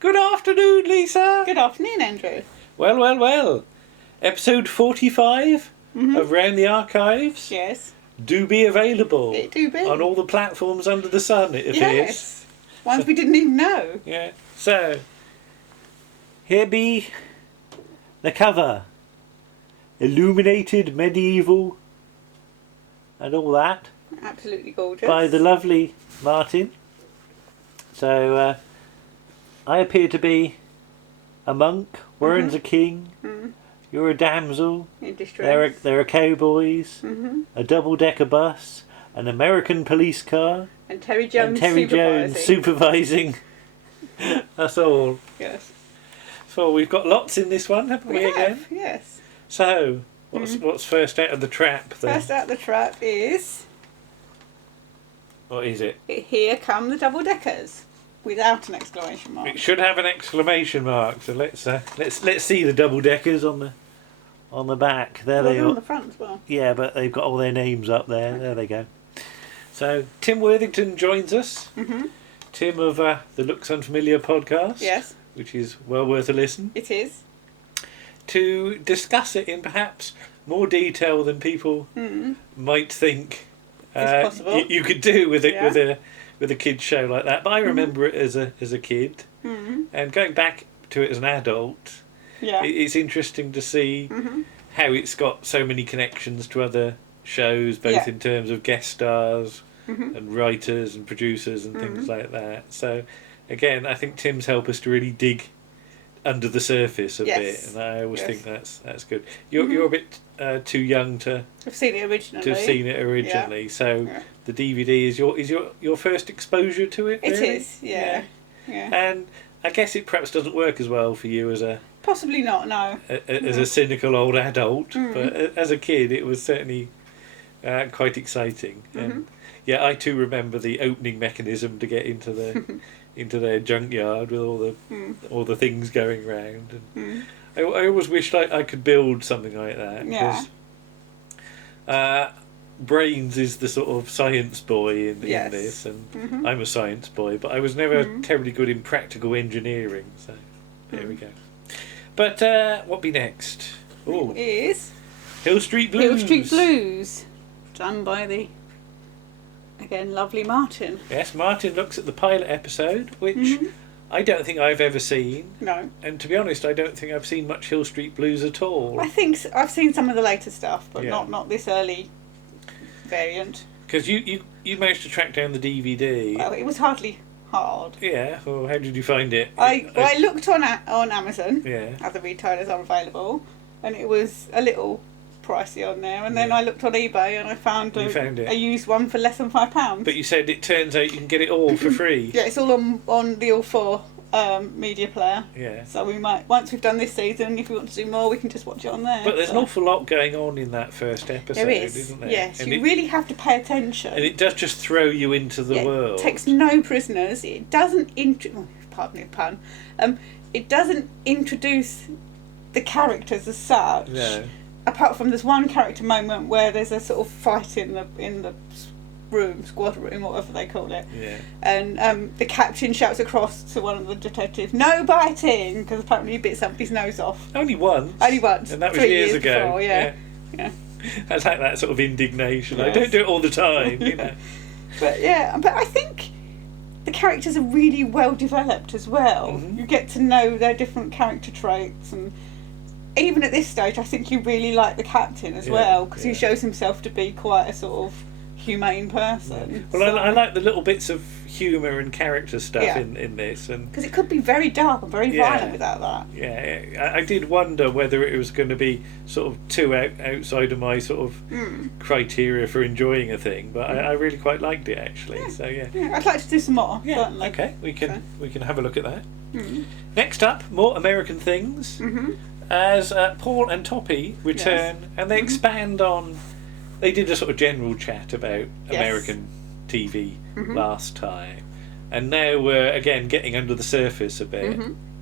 Good afternoon, Lisa. Good afternoon, Andrew. Well. Episode 45 of Round the Archives Yes. do be available. It do be. On all the platforms under the sun, it appears. Yes. Ones we didn't even know. Yeah. So, here be the cover. Illuminated Medieval and all that. Absolutely gorgeous. By the lovely Martin. So, I appear to be a monk. Warren's a king. You're a damsel. In distress. There are cowboys. A double-decker bus. An American police car. And Terry Jones supervising us all. Yes. So we've got lots in this one, haven't we again? Yes. So, what's first out of the trap then? First out of the trap is... What is it? Here come the double-deckers. Without an exclamation mark. It should have an exclamation mark. So let's see the double deckers on the back. There they are. On the front as well. Yeah, but they've got all their names up there. There they go. So Tim Worthington joins us. Tim of the Looks Unfamiliar podcast. Yes. Which is well worth a listen. It is. To discuss it in perhaps more detail than people might think you could do with it with a kid's show like that. But I remember it as a kid, and going back to it as an adult, it's interesting to see how it's got so many connections to other shows, both in terms of guest stars and writers and producers and things like that. So again, I think Tim's helped us to really dig under the surface a bit, and I always think that's good. You're a bit too young to have seen it originally. So the DVD is your first exposure to it. It really? is, yeah. And I guess it perhaps doesn't work as well for you as a possibly not. No. As a cynical old adult, but as a kid, it was certainly quite exciting. And I too remember the opening mechanism to get into the. Into their junkyard with all the things going round. And I always wished I could build something like that. Because Brains is the sort of science boy in this, and I'm a science boy, but I was never terribly good in practical engineering. So there we go. But what be next? Oh, is Hill Street Blues. Hill Street Blues, done by the. Again, lovely Martin. Yes, Martin looks at the pilot episode, which I don't think I've ever seen. No. And to be honest, I don't think I've seen much Hill Street Blues at all. I think I've seen some of the later stuff, but not this early variant. Because you managed to track down the DVD. Well, it was hardly hard. Yeah, well, how did you find it? I looked on Amazon at the retailers are available, and it was a little pricey on there, and then I looked on eBay and I found a used one for less than £5. But you said it turns out you can get it all for free. Yeah, it's all on the All 4 media player. Yeah. So we might, once we've done this season, if we want to do more, we can just watch it on there. But there's an awful lot going on in that first episode, isn't there? Yes, and you really have to pay attention. And it does just throw you into the world. It takes no prisoners. It doesn't pardon the pun. It doesn't introduce the characters as such. No. Apart from this one character moment where there's a sort of fight in the squad room, whatever they call it. Yeah. And the captain shouts across to one of the detectives, "No biting!" because apparently he bit somebody's nose off. Only once. And that was years ago. Before, yeah. I like that sort of indignation. Yes. I don't do it all the time, you know. But I think the characters are really well developed as well. You get to know their different character traits, and even at this stage, I think you really like the captain as well, because he shows himself to be quite a sort of humane person. Well, I like the little bits of humour and character stuff in this, and because it could be very dark and very violent without that. Yeah, I did wonder whether it was going to be sort of too outside of my sort of criteria for enjoying a thing, but I really quite liked it actually. So I'd like to do some more. Yeah, certainly. Okay, we can have a look at that. Next up, more American things. As Paul and Toppie return, and they expand on. They did a sort of general chat about American TV last time, and now we're again getting under the surface a bit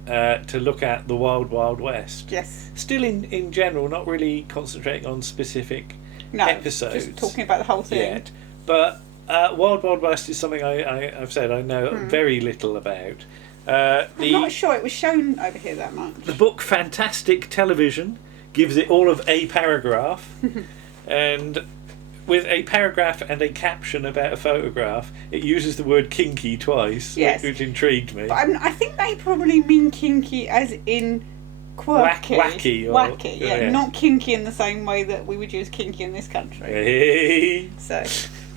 to look at the Wild Wild West. Yes. Still in general, not really concentrating on specific episodes. Just talking about the whole thing. Yet. But Wild Wild West is something I've said I know very little about. I'm not sure it was shown over here that much. The book Fantastic Television gives it all of a paragraph, and with a paragraph and a caption about a photograph, it uses the word kinky twice, which intrigued me. But I think they probably mean kinky as in quirky. Wacky. Yeah, not kinky in the same way that we would use kinky in this country. Hey. So,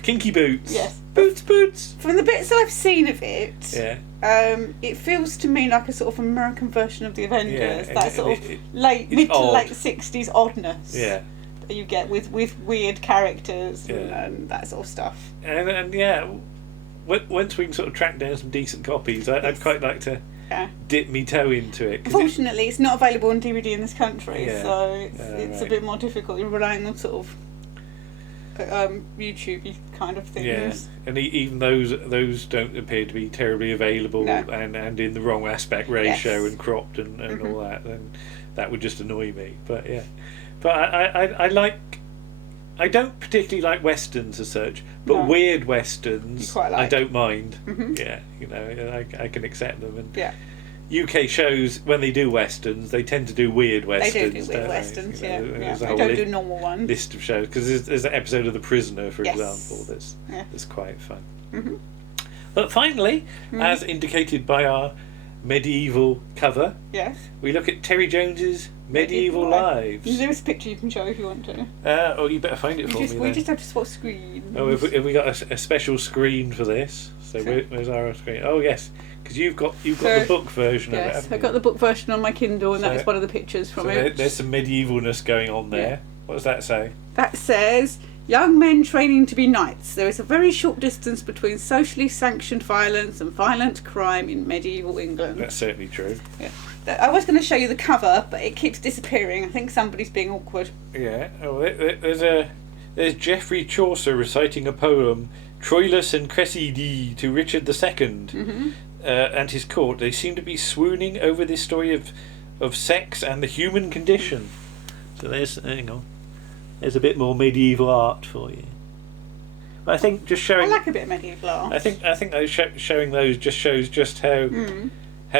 kinky boots. Yes. Boots. From the bits I've seen of it, yeah. It feels to me like a sort of American version of the Avengers. Yeah, that sort of mid to late 60s oddness. Yeah. That you get with weird characters and that sort of stuff. And once we can sort of track down some decent copies, I'd quite like to dip me toe into it. Unfortunately, it's not available on DVD in this country, so it's a bit more difficult. You're relying on sort of YouTube kind of things. Yeah, and even those don't appear to be terribly available, No. and in the wrong aspect ratio and cropped and all that. Then that would just annoy me. But yeah, but I don't particularly like westerns as such, but weird westerns you quite like. I don't mind. Mm-hmm. Yeah, I can accept them. And yeah. UK shows, when they do westerns, they tend to do weird westerns. They do weird westerns, They don't do normal ones. List of shows, because there's an episode of The Prisoner, for example, that's quite fun. Mm-hmm. But finally, as indicated by our medieval cover, we look at Terry Jones's Medieval Lives. There's a picture you can show if you want to. You better find it for me. We just have to swap screen. Oh, have we got a special screen for this? So where's our screen? Oh yes, because you've got the book version of it. Yes, I got the book version on my Kindle, and that was one of the pictures from it. There's some medievalness going on there. Yeah. What does that say? That says, young men training to be knights. There is a very short distance between socially sanctioned violence and violent crime in medieval England. That's certainly true. Yeah. I was going to show you the cover, but it keeps disappearing. I think somebody's being awkward. Yeah. Oh, there's Geoffrey Chaucer reciting a poem, Troilus and Cressidi, to Richard II and his court. They seem to be swooning over this story of sex and the human condition. So there's a bit more medieval art for you. But I think just showing. I like a bit of medieval art. I think showing those just shows just how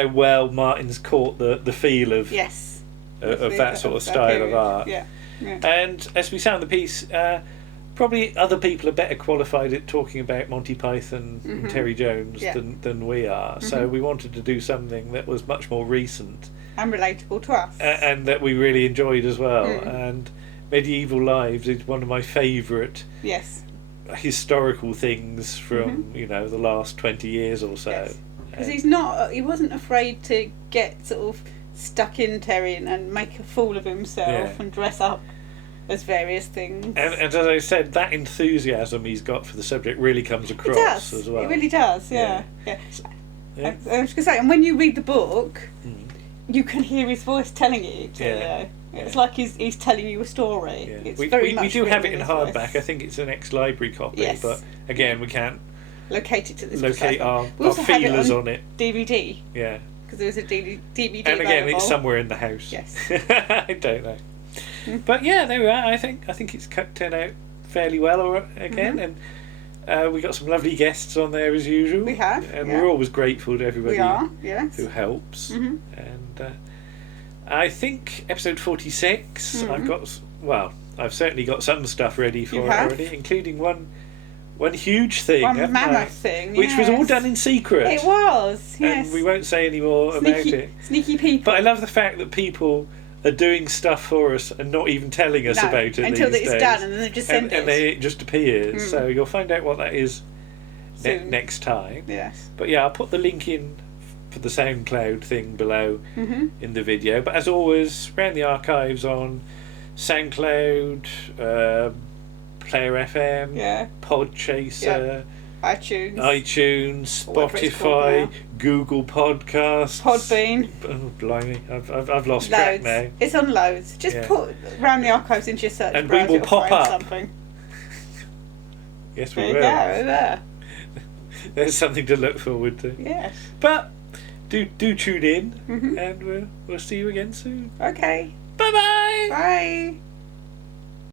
well Martin's caught the feel of that sort of style of art. Yeah. And as we say on the piece, probably other people are better qualified at talking about Monty Python and Terry Jones than we are. So we wanted to do something that was much more recent and relatable to us, and that we really enjoyed as well. And Medieval Lives is one of my favourite historical things from the last 20 years or so. Because he wasn't afraid to get sort of stuck in Terry and make a fool of himself and dress up as various things. And as I said, that enthusiasm he's got for the subject really comes across as well. It really does, yeah. I was going to say, and when you read the book, you can hear his voice telling it to you. It's like he's telling you a story. Yeah. It's we do have it in hardback. I think it's an ex-library copy, but again, we can't locate it to this. Locate our feelers on it. DVD. Yeah. Because there was a DVD. And again, available. it's somewhere in the house. Yes. I don't know. But yeah, there we are. I think it's turned out fairly well again, and we got some lovely guests on there as usual. We have, and we're always grateful to everybody who helps. Mm-hmm. And I think episode 46. I've certainly got some stuff ready for it already, including one huge thing, one mammoth thing, which was all done in secret. It was, yes. And we won't say any more about it. Sneaky people. But I love the fact that people are doing stuff for us and not even telling us about it until it's done, and then they just send it. And then it just appears. So you'll find out what that is next time. Yes. But yeah, I'll put the link in for the SoundCloud thing below in the video. But as always, round the archives on SoundCloud, Player FM, Podchaser, iTunes, Spotify, Google Podcasts, Podbean. Oh, blimey, I've lost track now. It's on loads. Just put round the archives into your search and browser, we will pop up. Something. Yes, we will. There. There's something to look forward to. Yes. But do tune in, and we'll see you again soon. Okay. Bye-bye. Bye.